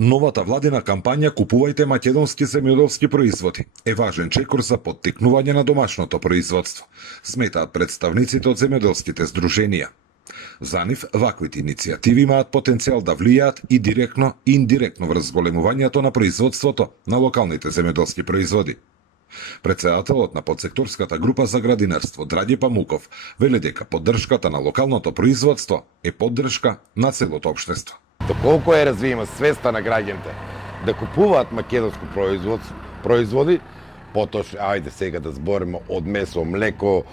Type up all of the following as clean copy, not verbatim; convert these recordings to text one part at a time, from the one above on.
Новата владина кампања "Купувајте македонски земјоделски производи" е важен чекор за поттикнување на домашното производство, сметаат представниците од земјоделските здруженија. За нив, ваквите иницијативи имаат потенцијал да влијаат и директно и индиректно врз зголемувањето на производството на локалните земјоделски производи. Председателот на подсекторската група за градинарство Драѓе Памуков вели дека поддршката на локалното производство е поддршка на целото општество. Доколку е развиена свеста на граѓаните да купуваат македонско производи, потош, ајде сега да збориме од месо, млеко,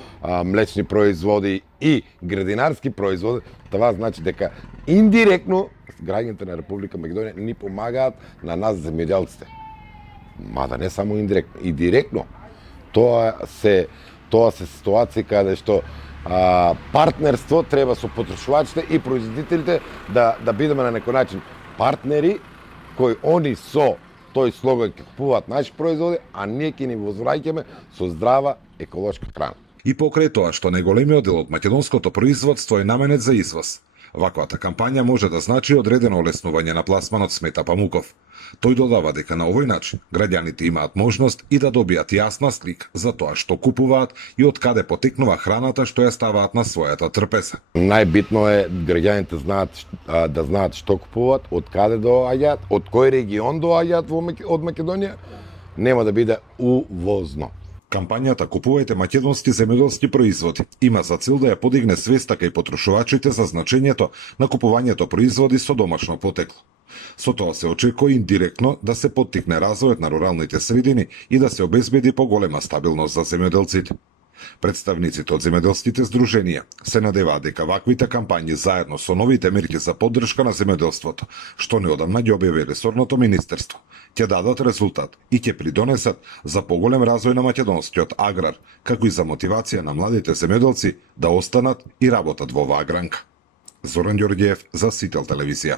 млечни производи и градинарски производи, това значи дека индиректно граѓаните на Република Македонија ни помагаат на нас земјоделците. Мада не само индиректно, и директно. Тоа се ситуација каде што партнерство треба со потрошувачите и производителите да бидеме на некој начин партнери кои они со тој слоган ќе купуваат наши производи, а ние ќе ни возвраќаме со здрава еколошка храна. И покрај тоа што најголемиот дел од македонското производство е наменет за извоз, ваквата кампања може да значи одредено олеснување на пласманот, смета Памуков. Тој додава дека на овој начин граѓаните имаат можност и да добијат јасна слика за тоа што купуваат и од каде потекнува храната што ја ставаат на својата трпеза. Најбитно е граѓаните да знаат што купуваат, од каде доаѓаат, од кој регион доаѓаат од Македонија, нема да биде увозно. Кампањата "Купувајте македонски земјоделски производи" има за цел да ја подигне свеста кај потрошувачите за значењето на купувањето производи со домашно потекло. Со тоа се очекува индиректно да се поттикне развојот на руралните средини и да се обезбеди поголема стабилност за земјоделците. Представниците од земјоделските здруженија се надеваат дека ваквите кампањи заедно со новите мерки за поддршка на земјоделството, што неодамна ги објави ресорното министерство, ќе дадат резултат и ќе придонесат за поголем развој на македонскиот аграр, како и за мотивација на младите земјоделци да останат и работат во оваа гранка. Зоран Ѓорѓиев за Сител телевизија.